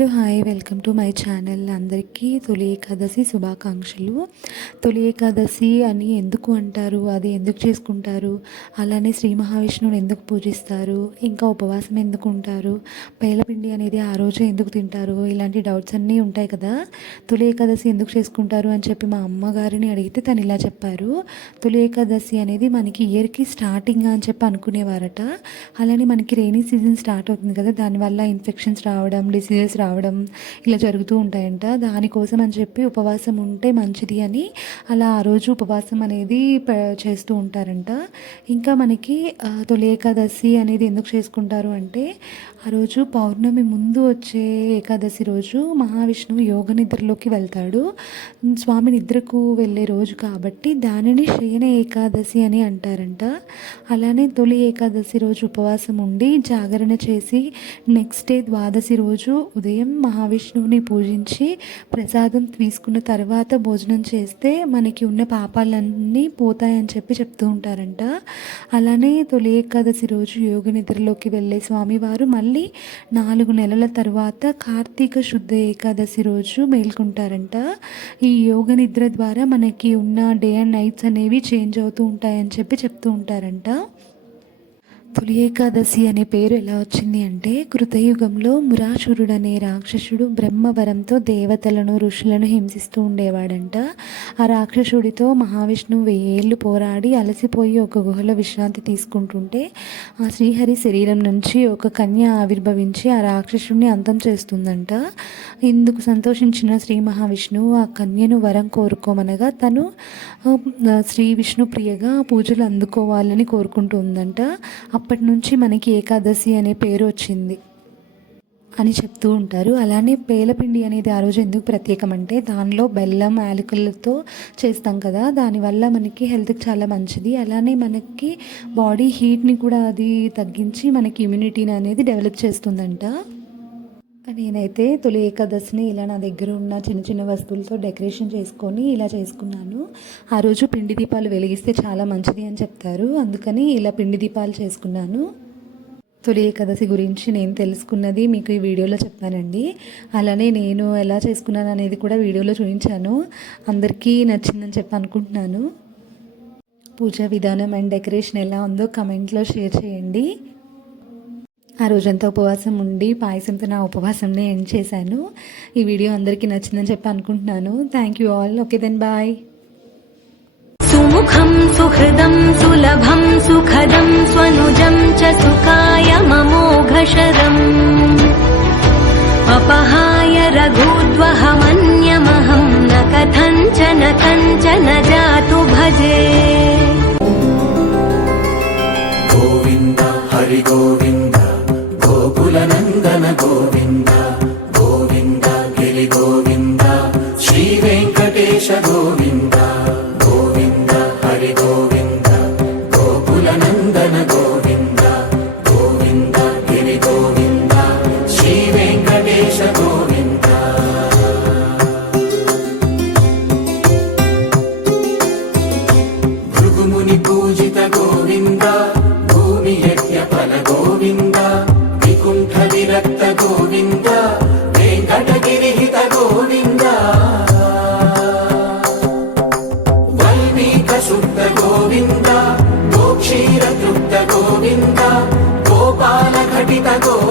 Hello hi welcome to my channel. అందరికీ తొలి ఏకాదశి శుభాకాంక్షలు. తొలి ఏకాదశి అని ఎందుకు అంటారు, అది ఎందుకు చేసుకుంటారు, అలానే శ్రీ మహావిష్ణువుని ఎందుకు పూజిస్తారు, ఇంకా ఉపవాసం ఎందుకు ఉంటారు, పేలపిండి అనేది ఆ రోజు ఎందుకు తింటారు, ఇలాంటి డౌట్స్ అన్నీ ఉంటాయి కదా. తొలి ఏకాదశి ఎందుకు చేసుకుంటారు అని చెప్పి మా అమ్మగారిని అడిగితే తను ఇలా చెప్పారు. తొలి ఏకాదశి అనేది మనకి ఇయర్కి స్టార్టింగ్ అని చెప్పి అనుకునేవారట. అలానే మనకి రెయినీ సీజన్ స్టార్ట్ అవుతుంది కదా, దానివల్ల ఇన్ఫెక్షన్స్ రావడం, డిసీజెస్ రావడం ఇలా జరుగుతూ ఉంటాయంట. దానికోసం అని చెప్పి ఉపవాసం ఉంటే మంచిది అని అలా ఆ రోజు ఉపవాసం అనేది చేస్తూ ఉంటారంట. ఇంకా మనకి తొలి ఏకాదశి అనేది ఎందుకు చేసుకుంటారు అంటే, ఆ రోజు పౌర్ణమి ముందు వచ్చే ఏకాదశి రోజు మహావిష్ణువు యోగ నిద్రలోకి వెళ్తాడు. స్వామి నిద్రకు వెళ్ళే రోజు కాబట్టి దానిని శయన ఏకాదశి అని అంటారంట. అలానే తొలి ఏకాదశి రోజు ఉపవాసం ఉండి జాగరణ చేసి నెక్స్ట్ డే ద్వాదశి రోజు ఉదయం మహావిష్ణువుని పూజించి ప్రసాదం తీసుకున్న తర్వాత భోజనం చేస్తే మనకి ఉన్న పాపాలన్నీ పోతాయని చెప్పి చెప్తూ ఉంటారంట. అలానే తొలి ఏకాదశి రోజు యోగ నిద్రలోకి వెళ్ళే స్వామివారు మళ్ళీ 4 నెలల తర్వాత కార్తీక శుద్ధ ఏకాదశి రోజు మేల్కొంటారంట. ఈ యోగ నిద్ర ద్వారా మనకి ఉన్న డే అండ్ నైట్స్ అనేవి చేంజ్ అవుతూ ఉంటాయని చెప్పి చెప్తూ ఉంటారంట. తొలి ఏకాదశి అనే పేరు ఎలా వచ్చింది అంటే, కృతయుగంలో మురాసురుడు అనే రాక్షసుడు బ్రహ్మవరంతో దేవతలను ఋషులను హింసిస్తూ ఉండేవాడంట. ఆ రాక్షసుడితో మహావిష్ణువు 1000 ఏళ్ళు పోరాడి అలసిపోయి ఒక గుహలో విశ్రాంతి తీసుకుంటుంటే ఆ శ్రీహరి శరీరం నుంచి ఒక కన్య ఆవిర్భవించి ఆ రాక్షసుడిని అంతం చేస్తుందంట. ఇందుకు సంతోషించిన శ్రీ మహావిష్ణువు ఆ కన్యను వరం కోరుకోమనగా తను శ్రీ విష్ణు ప్రియగా పూజలు అందుకోవాలని కోరుకుంటుందంట. అప్పటి నుంచి మనకి ఏకాదశి అనే పేరు వచ్చింది అని చెప్తూ ఉంటారు. అలానే పేలపిండి అనేది ఆ రోజు ఎందుకు ప్రత్యేకం అంటే, దానిలో బెల్లం యాలకులతో చేస్తాం కదా, దానివల్ల మనకి హెల్త్కి చాలా మంచిది. అలానే మనకి బాడీ హీట్ని కూడా అది తగ్గించి మనకి ఇమ్యూనిటీని అనేది డెవలప్ చేస్తుందంట. నేనైతే తొలి ఏకాదశిని ఇలా నా దగ్గర ఉన్న చిన్న చిన్న వస్తువులతో డెకరేషన్ చేసుకొని ఇలా చేసుకున్నాను. ఆ రోజు పిండి దీపాలు వెలిగిస్తే చాలా మంచిది అని చెప్తారు, అందుకని ఇలా పిండి దీపాలు చేసుకున్నాను. తొలి ఏకాదశి గురించి నేను తెలుసుకున్నది మీకు ఈ వీడియోలో చెప్పానండి. అలానే నేను ఎలా చేసుకున్నాను అనేది కూడా వీడియోలో చూపించాను. అందరికీ నచ్చిందని చెప్పి అనుకుంటున్నాను. పూజా విధానం అండ్ డెకరేషన్ ఎలా ఉందో కమెంట్లో షేర్ చేయండి. ఆ రోజంతా ఉపవాసం ఉండి పాయసంతో నా ఉపవాసంని ఎండ్ చేశాను. ఈ వీడియో అందరికీ నచ్చిందని చెప్పి అనుకుంటున్నాను. Thank you all. Okay then bye. సుముఖం సుహృదం సులభం సుఖదం స్వనుజం చ సుఖాయ మమోఘశరం అపహాయ రఘుద్వహమన్యమహం న కథంచన జాతు భజే. గోవింద హరి గోవింద గోకులనందన గోవింద గోవింద గిరి గోవింద శ్రీ వెంకటేశ గోవింద గోవింద హరి గోవింద గోకులనందన గోవింద గోవింద గిరి గోవింద శ్రీ వెంకటేశ గోవింద. భృగుముని పూజిత గోవింద భూమి యజ్ఞ ఫల గోవింద వికుంఠ విరక్త గోవింద వెంకటగిరిహిత గోవింద వల్మీక శుద్ధ గోవింద గోక్షీర తృప్త గోవింద గోపాల ఘటిత గోవింద